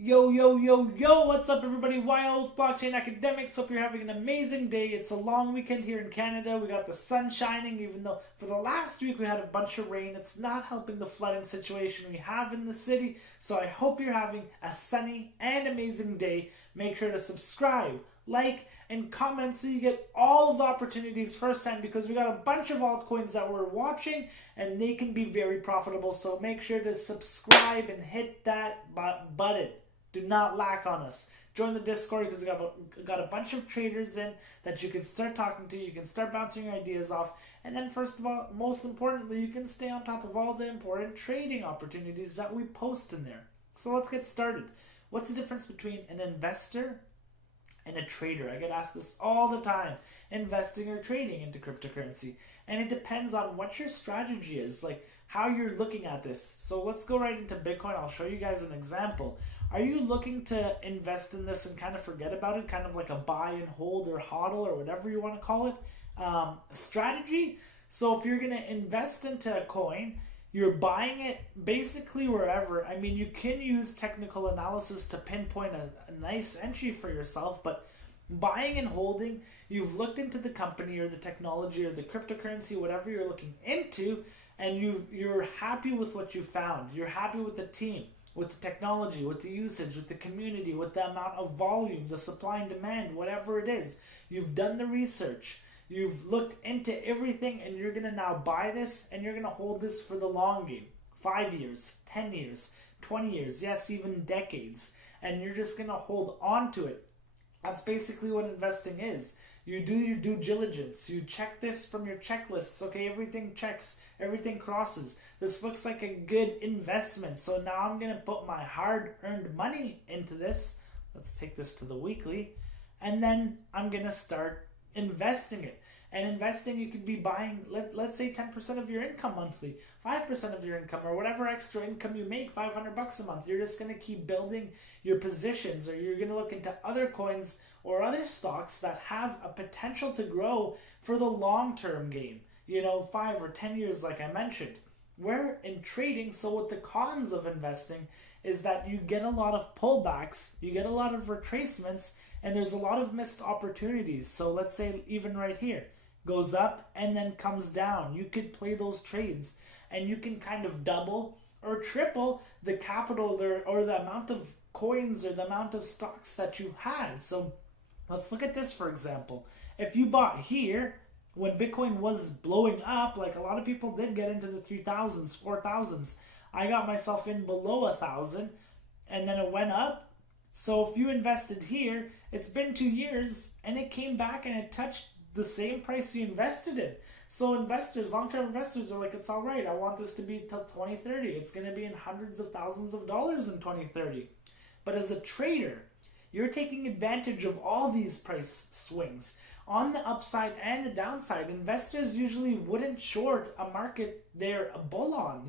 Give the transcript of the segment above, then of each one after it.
Yo, yo, yo, yo, what's up, everybody? Wild Blockchain Academics. Hope you're having an amazing day. It's a long weekend here in Canada. We got the sun shining, even though for the last week we had a bunch of rain. It's not helping the flooding situation we have in the city. So I hope you're having a sunny and amazing day. Make sure to subscribe, like, and comment so you get all of the opportunities firsthand because we got a bunch of altcoins that we're watching and they can be very profitable. So make sure to subscribe and hit that button. Do not lack on us. Join the Discord because we got a bunch of traders in that you can start talking to. You can start bouncing your ideas off. And then first of all, most importantly, you can stay on top of all the important trading opportunities that we post in there. So let's get started. What's the difference between an investor and a trader? I get asked this all the time. Investing or trading into cryptocurrency. And it depends on what your strategy is, like how you're looking at this. So let's go right into Bitcoin. I'll show you guys an example. Are you looking to invest in this and kind of forget about it, kind of like a buy and hold or hodl or whatever you want to call it strategy? So if you're going to invest into a coin, you're buying it basically wherever. I mean, you can use technical analysis to pinpoint a nice entry for yourself, but buying and holding, you've looked into the company or the technology or the cryptocurrency, whatever you're looking into, and you're happy with what you found. You're happy with the team, with the technology, with the usage, with the community, with the amount of volume, the supply and demand, whatever it is. You've done the research. You've looked into everything and you're going to now buy this and you're going to hold this for the long game. 5 years, 10 years, 20 years, yes, even decades. And you're just going to hold on to it. That's basically what investing is. You do your due diligence. You check this from your checklists. Okay, everything checks, everything crosses. This looks like a good investment. So now I'm going to put my hard-earned money into this. Let's take this to the weekly. And then I'm going to start investing it. And investing, you could be buying, let's say 10% of your income monthly, 5% of your income, or whatever extra income you make, $500 a month. You're just going to keep building your positions, or you're going to look into other coins or other stocks that have a potential to grow for the long-term game. 5 or 10 years like I mentioned. Where in trading, so what the cons of investing is that you get a lot of pullbacks, you get a lot of retracements, and there's a lot of missed opportunities. So let's say even right here, goes up and then comes down. You could play those trades and you can kind of double or triple the capital or the amount of coins or the amount of stocks that you had. So let's look at this, for example. If you bought here, when Bitcoin was blowing up, like a lot of people did get into the 3,000s, 4,000s. I got myself in below 1,000 and then it went up. So if you invested here, it's been 2 years and it came back and it touched the same price you invested in. So investors, long-term investors are like, it's all right. I want this to be till 2030. It's going to be in hundreds of thousands of dollars in 2030. But as a trader, you're taking advantage of all these price swings. On the upside and the downside, investors usually wouldn't short a market they're a bull on,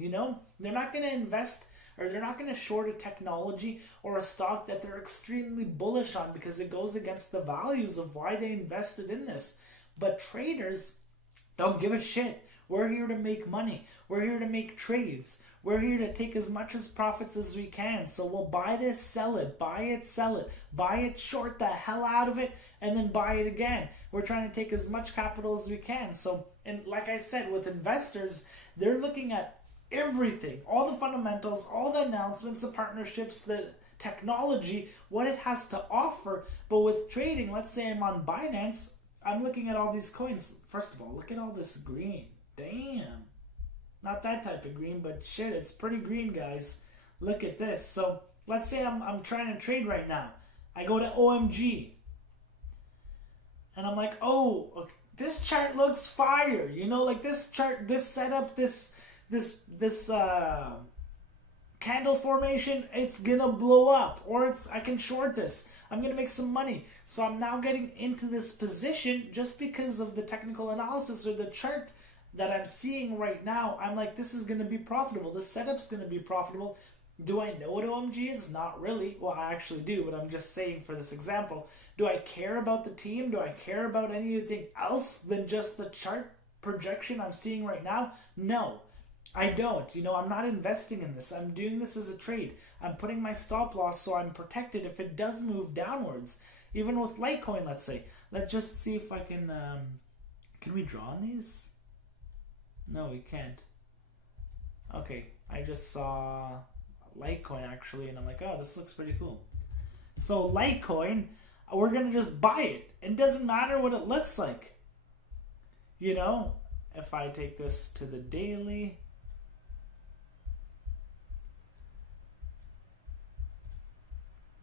They're not going to invest or they're not going to short a technology or a stock that they're extremely bullish on because it goes against the values of why they invested in this. But traders don't give a shit. We're here to make money. We're here to make trades. We're here to take as much as profits as we can. So we'll buy this, sell it, buy it, sell it, buy it, short the hell out of it, and then buy it again. We're trying to take as much capital as we can. So, and like I said, with investors, they're looking at everything, all the fundamentals, all the announcements, the partnerships, the technology, what it has to offer. But with trading, let's say I'm on Binance, I'm looking at all these coins. First of all, look at all this green. Damn. Not that type of green, but shit, it's pretty green, guys. Look at this. So let's say I'm trying to trade right now. I go to OMG. And I'm like, oh, okay, this chart looks fire. Like this chart, this setup, this candle formation, it's gonna blow up. Or I can short this. I'm going to make some money. So I'm now getting into this position just because of the technical analysis or the chart that I'm seeing right now. I'm like, this is going to be profitable. This setup's going to be profitable. Do I know what OMG is? Not really. Well, I actually do, but I'm just saying for this example. Do I care about the team? Do I care about anything else than just the chart projection I'm seeing right now? No. I don't. I'm not investing in this. I'm doing this as a trade. I'm putting my stop loss so I'm protected if it does move downwards. Even with Litecoin, let's say. Let's just see if I can. Can we draw on these? No, we can't. Okay, I just saw Litecoin actually, and I'm like, oh, this looks pretty cool. So Litecoin, we're gonna just buy it. It doesn't matter what it looks like. If I take this to the daily,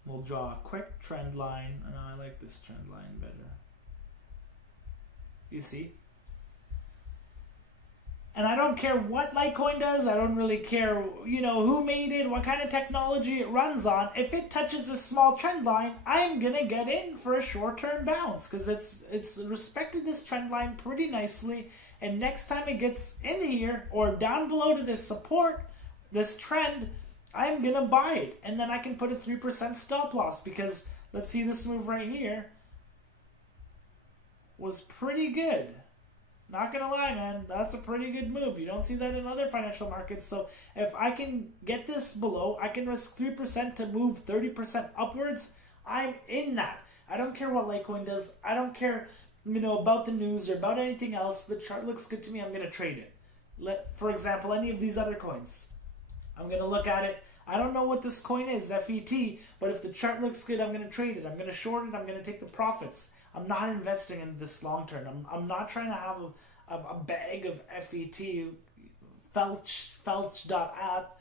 we'll draw a quick trend line. And I like this trend line better. You see? And I don't care what Litecoin does. I don't really care, who made it, what kind of technology it runs on. If it touches a small trend line, I'm gonna get in for a short-term bounce because it's respected this trend line pretty nicely. And next time it gets in here or down below to this support, this trend, I'm gonna buy it, and then I can put a 3% stop loss because let's see, this move right here was pretty good. Not gonna lie, man, that's a pretty good move. You don't see that in other financial markets. So if I can get this below, I can risk 3% to move 30% upwards. I'm in that. I don't care what Litecoin does. I don't care, about the news or about anything else. The chart looks good to me. I'm gonna trade it. For example, any of these other coins. I'm gonna look at it. I don't know what this coin is, FET, but if the chart looks good, I'm gonna trade it. I'm gonna short it. I'm gonna take the profits. I'm not investing in this long term. I'm not trying to have a bag of FET, felch.app.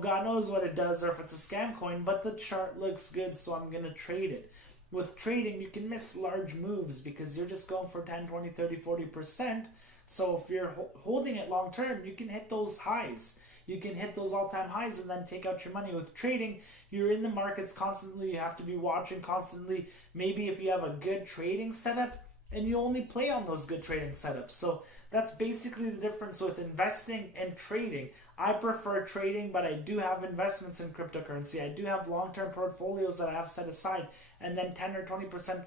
God knows what it does or if it's a scam coin, but the chart looks good, so I'm going to trade it. With trading, you can miss large moves because you're just going for 10, 20, 30, 40%. So if you're holding it long term, you can hit those highs. You can hit those all-time highs and then take out your money. With trading, you're in the markets constantly. You have to be watching constantly. Maybe if you have a good trading setup, and you only play on those good trading setups. So that's basically the difference with investing and trading. I prefer trading, but I do have investments in cryptocurrency. I do have long-term portfolios that I have set aside, and then 10 or 20%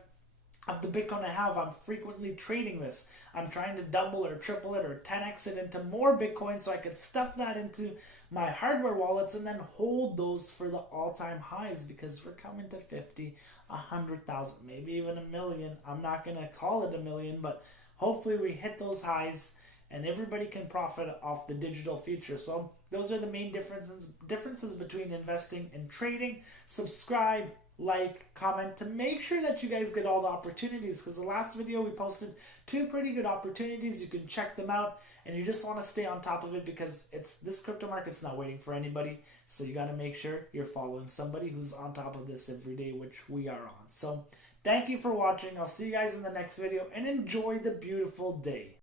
of the Bitcoin I have, I'm frequently trading this. I'm trying to double or triple it or 10x it into more Bitcoin so I could stuff that into my hardware wallets and then hold those for the all-time highs because we're coming to 50, 100,000, maybe even a million. I'm not going to call it a million, but hopefully we hit those highs and everybody can profit off the digital future. So those are the main differences between investing and trading. Subscribe, like, comment to make sure that you guys get all the opportunities because the last video we posted 2 pretty good opportunities. You can check them out and you just want to stay on top of it because this crypto market's not waiting for anybody. So you got to make sure you're following somebody who's on top of this every day, which we are on. So thank you for watching. I'll see you guys in the next video and enjoy the beautiful day.